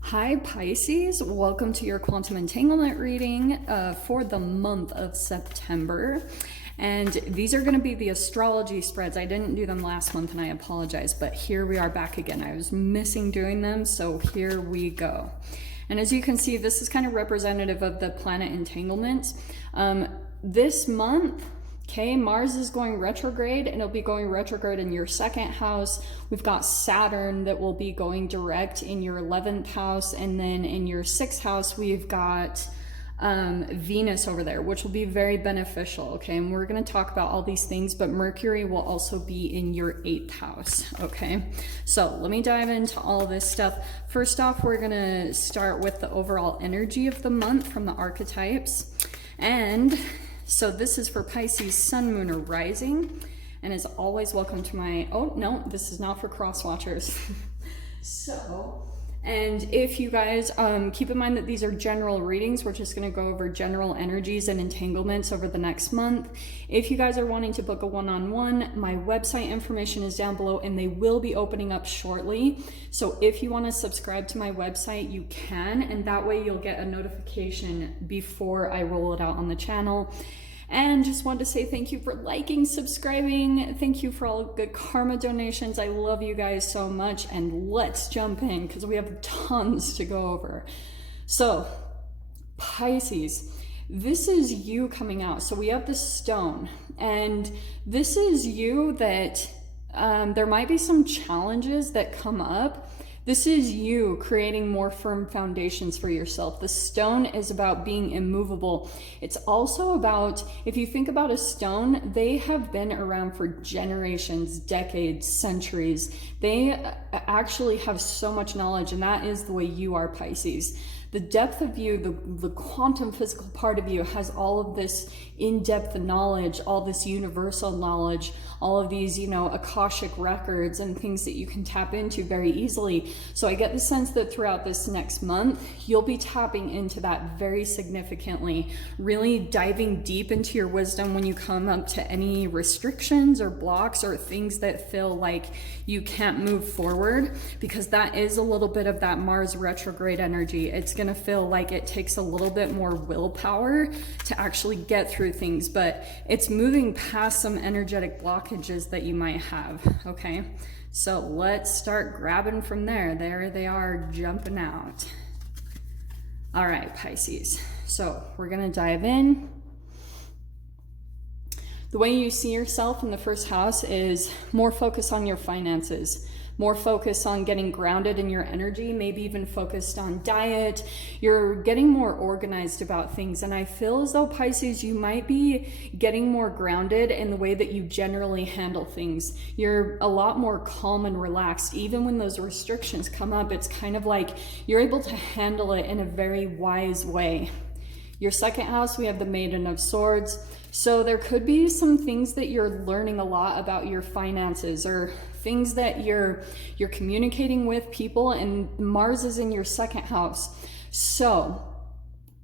Hi Pisces, welcome to your quantum entanglement reading for the month of September. And these are going to be the astrology spreads. I didn't do them last month and I apologize, but here we are back again. I was missing doing them, so here we go. And as you can see, this is kind of representative of the planet entanglements. This month, okay, Mars is going retrograde and it'll be going retrograde in your second house. We've got Saturn that will be going direct in your 11th house. And then in your 6th house, we've got Venus over there, which will be very beneficial. Okay, and we're going to talk about all these things, but Mercury will also be in your 8th house. Okay, so let me dive into all this stuff. First off, we're going to start with the overall energy of the month from the archetypes. And so this is for Pisces, Sun, Moon, or Rising. And as always, welcome to my, oh no, this is not for cross watchers. And if you guys, keep in mind that these are general readings. We're just going to go over general energies and entanglements over the next month. If you guys are wanting to book a one-on-one, my website information is down below and they will be opening up shortly. So if you want to subscribe to my website, you can, and that way you'll get a notification before I roll it out on the channel. And just wanted to say thank you for liking, subscribing. Thank you for all good karma donations. I love you guys so much. And let's jump in because we have tons to go over. So, Pisces, this is you coming out. So we have the stone. And this is you that there might be some challenges that come up. This is you creating more firm foundations for yourself. The stone is about being immovable. It's also about, if you think about a stone, they have been around for generations, decades, centuries. They actually have so much knowledge, and that is the way you are, Pisces. The depth of you, the quantum physical part of you has all of this in-depth knowledge, all this universal knowledge, all of these, Akashic records and things that you can tap into very easily. So I get the sense that throughout this next month, you'll be tapping into that very significantly, really diving deep into your wisdom when you come up to any restrictions or blocks or things that feel like you can't move forward, because that is a little bit of that Mars retrograde energy. It's going to feel like it takes a little bit more willpower to actually get through things, but it's moving past some energetic blockages that you might have. Okay, so let's start grabbing from there. There they are, jumping out. All right, Pisces, so we're gonna dive in. The way you see yourself in the first house is more focus on your finances, more focus on getting grounded in your energy, maybe even focused on diet. You're getting more organized about things. And I feel as though, Pisces, you might be getting more grounded in the way that you generally handle things. You're a lot more calm and relaxed. Even when those restrictions come up, it's kind of like you're able to handle it in a very wise way. Your second house, we have the Maiden of Swords. So there could be some things that you're learning a lot about your finances, or things that you're communicating with people, and Mars is in your second house. So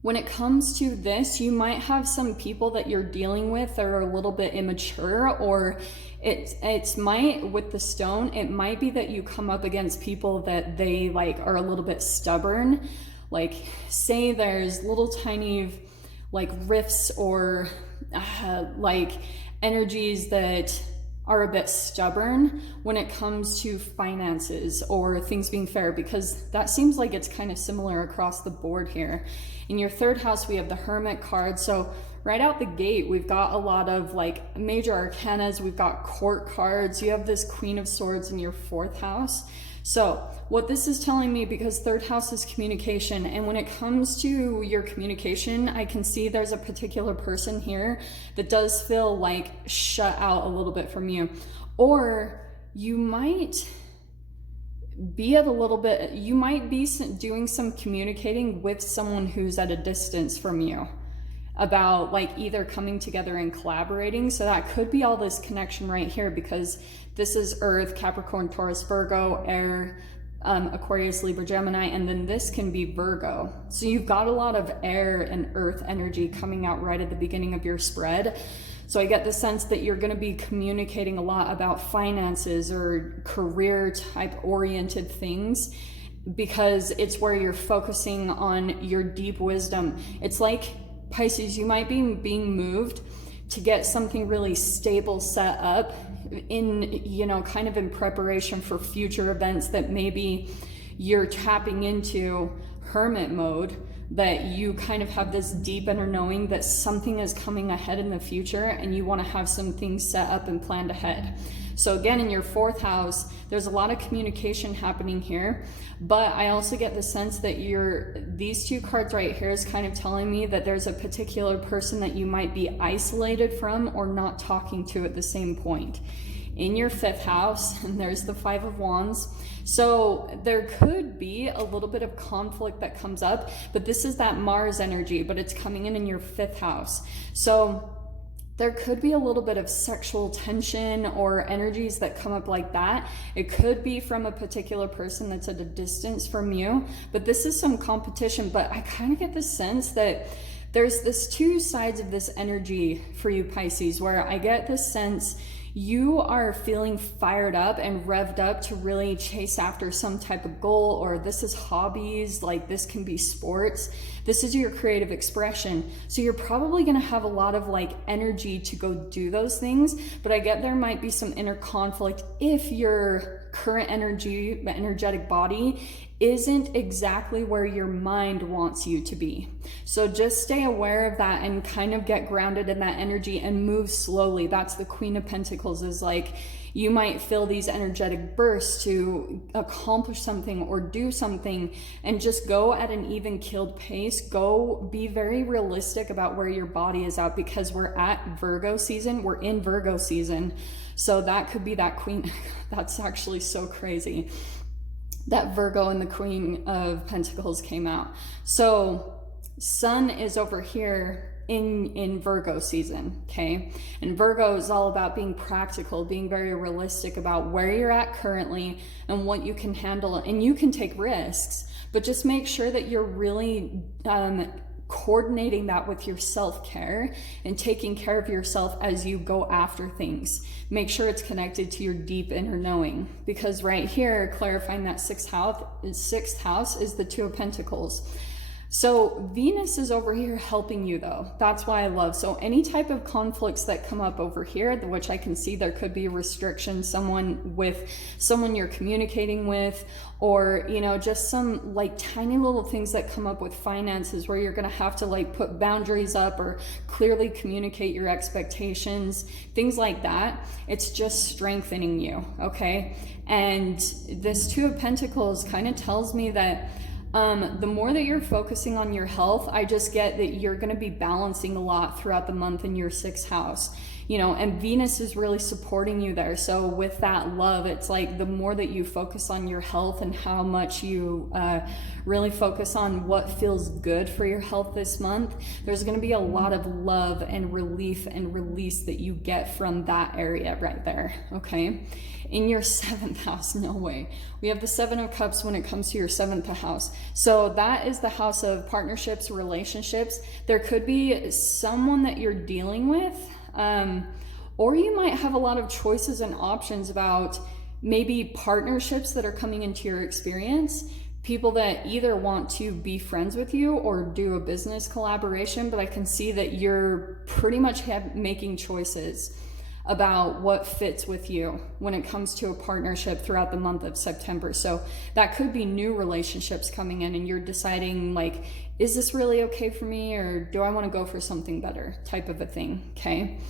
when it comes to this, you might have some people that you're dealing with that are a little bit immature, or it's might, with the stone, it might be that you come up against people that they are a little bit stubborn. Like, say there's little tiny rifts or energies that are a bit stubborn when it comes to finances or things being fair, because that seems like it's kind of similar across the board here. In your third house, we have the Hermit card. So right out the gate, we've got a lot of major arcanas. We've got court cards. You have this Queen of Swords in your fourth house. So what this is telling me, because third house is communication, and when it comes to your communication, I can see there's a particular person here that does feel shut out a little bit from you. Or you might be doing some communicating with someone who's at a distance from you about either coming together and collaborating. So that could be all this connection right here, because this is Earth, Capricorn, Taurus, Virgo, Air, Aquarius, Libra, Gemini, and then this can be Virgo. So you've got a lot of air and earth energy coming out right at the beginning of your spread. So I get the sense that you're going to be communicating a lot about finances or career type oriented things. because it's where you're focusing on your deep wisdom. It's like, Pisces, you might be being moved to get something really stable set up in, you know, kind of in preparation for future events that maybe you're tapping into hermit mode, that you kind of have this deep inner knowing that something is coming ahead in the future and you want to have some things set up and planned ahead. So again, in your 4th house, there's a lot of communication happening here, but I also get the sense that these 2 cards right here is kind of telling me that there's a particular person that you might be isolated from or not talking to at the same point. In your 5th house, and there's the 5 of Wands. So there could be a little bit of conflict that comes up, but this is that Mars energy, but it's coming in your 5th house. So there could be a little bit of sexual tension or energies that come up like that. It could be from a particular person that's at a distance from you, but this is some competition. But I kind of get the sense that there's this 2 sides of this energy for you, Pisces, where I get this sense you are feeling fired up and revved up to really chase after some type of goal, or this is hobbies, like this can be sports. This is your creative expression. So you're probably going to have a lot of like energy to go do those things, but I get there might be some inner conflict if your current energetic body isn't exactly where your mind wants you to be. So just stay aware of that and kind of get grounded in that energy and move slowly. That's the Queen of Pentacles, is like you might feel these energetic bursts to accomplish something or do something, and just go at an even keeled pace. Go be very realistic about where your body is at, because we're at Virgo season. We're in Virgo season. So that could be that Queen. That's actually so crazy that Virgo and the Queen of Pentacles came out. So Sun is over here in Virgo season, okay? And Virgo is all about being practical, being very realistic about where you're at currently and what you can handle. And you can take risks, but just make sure that you're really coordinating that with your self-care and taking care of yourself as you go after things. Make sure it's connected to your deep inner knowing, because right here, clarifying that 6th house is the 2 of Pentacles. So Venus is over here helping you though. That's why I love. So any type of conflicts that come up over here, which I can see there could be restrictions, someone you're communicating with, or, you know, just some like tiny little things that come up with finances where you're going to have to like put boundaries up or clearly communicate your expectations, things like that. It's just strengthening you. Okay. And this 2 of Pentacles kind of tells me that the more that you're focusing on your health, I just get that you're going to be balancing a lot throughout the month in your 6th house, you know, and Venus is really supporting you there. So with that love, it's like the more that you focus on your health and how much you really focus on what feels good for your health this month, there's going to be a lot of love and relief and release that you get from that area right there. Okay. In your 7th house, no way. We have the 7 of Cups when it comes to your 7th house. So that is the house of partnerships, relationships. There could be someone that you're dealing with, or you might have a lot of choices and options about maybe partnerships that are coming into your experience. People that either want to be friends with you or do a business collaboration, but I can see that you're pretty much making choices about what fits with you when it comes to a partnership throughout the month of September. So that could be new relationships coming in and you're deciding like, is this really okay for me, or do I want to go for something better type of a thing, okay?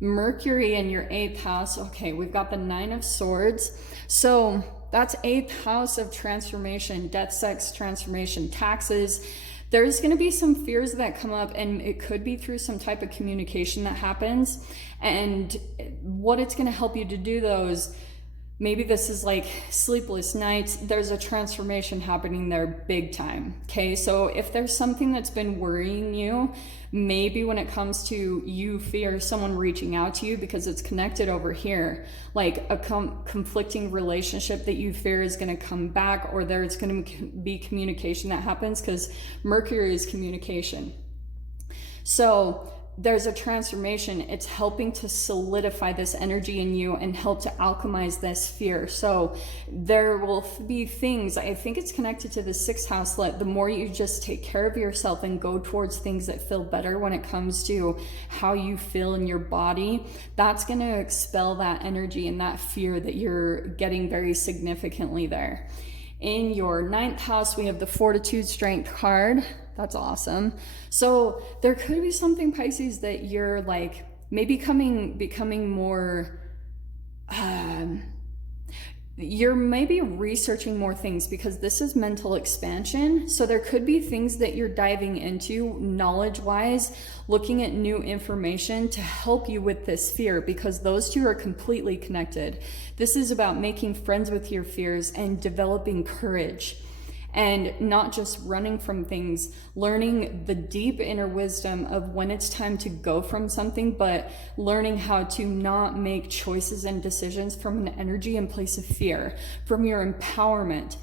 Mercury in your 8th house. Okay, we've got the 9 of Swords. So that's 8th house of transformation, death, sex, transformation, taxes. There's going to be some fears that come up, and it could be through some type of communication that happens. And what it's going to help you to do those, maybe this is like sleepless nights. There's a transformation happening there big time. Okay. So if there's something that's been worrying you, maybe when it comes to you fear someone reaching out to you because it's connected over here, like a conflicting relationship that you fear is going to come back, or there's going to be communication that happens, because Mercury is communication. So there's a transformation. It's helping to solidify this energy in you and help to alchemize this fear. So there will be things, I think it's connected to the 6th house, the more you just take care of yourself and go towards things that feel better when it comes to how you feel in your body, that's going to expel that energy and that fear that you're getting very significantly there. In your 9th house, we have the Fortitude Strength card. That's awesome. So there could be something, Pisces, that you're like maybe becoming more, you're maybe researching more things, because this is mental expansion. So there could be things that you're diving into knowledge-wise, looking at new information to help you with this fear, because those two are completely connected. This is about making friends with your fears and developing courage. And not just running from things, learning the deep inner wisdom of when it's time to go from something, but learning how to not make choices and decisions from an energy and place of fear, from your empowerment,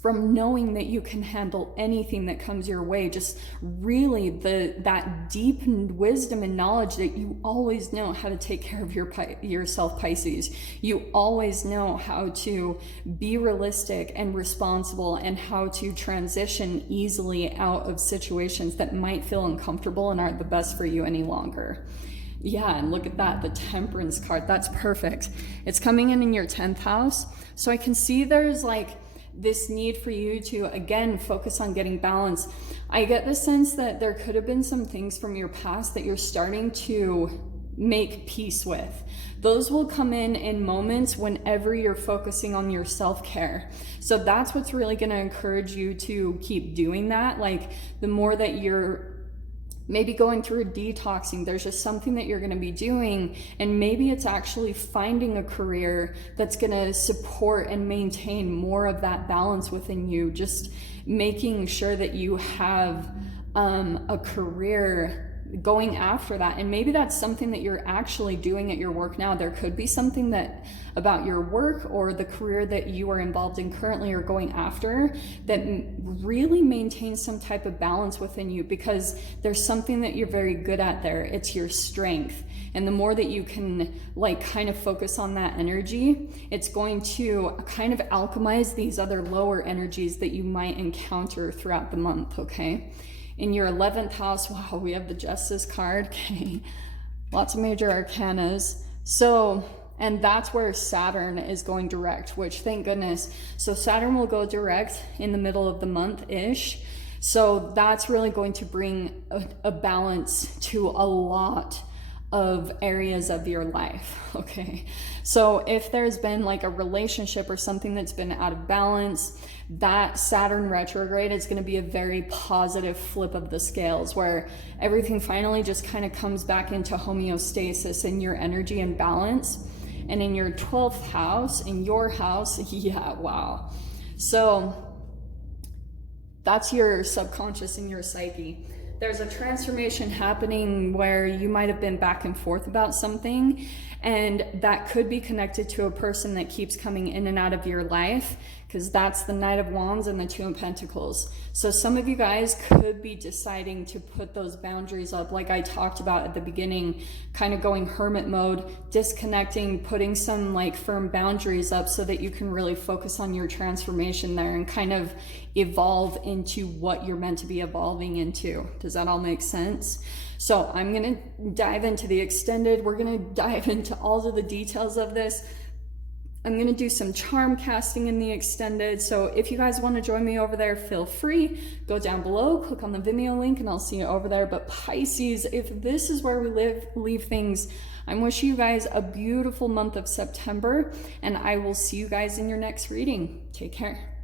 from knowing that you can handle anything that comes your way. Just really that deep wisdom and knowledge that you always know how to take care of yourself, Pisces. You always know how to be realistic and responsible, and how to transition easily out of situations that might feel uncomfortable and aren't the best for you any longer. Yeah, and look at that, the Temperance card. That's perfect. It's coming in your 10th house. So I can see there's like this need for you to, again, focus on getting balance. I get the sense that there could have been some things from your past that you're starting to make peace with. Those will come in moments whenever you're focusing on your self-care. So that's what's really going to encourage you to keep doing that. Like the more that you're maybe going through a detoxing, there's just something that you're going to be doing, and maybe it's actually finding a career that's going to support and maintain more of that balance within you, just making sure that you have a career going after that. And maybe that's something that you're actually doing at your work now. There could be something that about your work or the career that you are involved in currently or going after that really maintains some type of balance within you, because there's something that you're very good at there. It's your strength. And the more that you can like kind of focus on that energy, it's going to kind of alchemize these other lower energies that you might encounter throughout the month, okay? In your 11th house, wow, we have the Justice card. Okay, lots of major arcanas. So, and that's where Saturn is going direct, which thank goodness. So Saturn will go direct in the middle of the month-ish. So that's really going to bring a balance to a lot of areas of your life, okay? So if there's been like a relationship or something that's been out of balance, that Saturn retrograde is going to be a very positive flip of the scales, where everything finally just kind of comes back into homeostasis in your energy and balance. And in your 12th house, in your house, yeah, wow. So that's your subconscious and your psyche. There's a transformation happening where you might have been back and forth about something, and that could be connected to a person that keeps coming in and out of your life, because that's the Knight of Wands and the Two of Pentacles. So some of you guys could be deciding to put those boundaries up, like I talked about at the beginning, kind of going hermit mode, disconnecting, putting some like firm boundaries up so that you can really focus on your transformation there and kind of evolve into what you're meant to be evolving into. Does that all make sense? So I'm going to dive into the extended. We're going to dive into all of the details of this. I'm going to do some charm casting in the extended. So if you guys want to join me over there, feel free. Go down below, click on the Vimeo link, and I'll see you over there. But Pisces, if this is where we leave things, I'm wishing you guys a beautiful month of September, and I will see you guys in your next reading. Take care.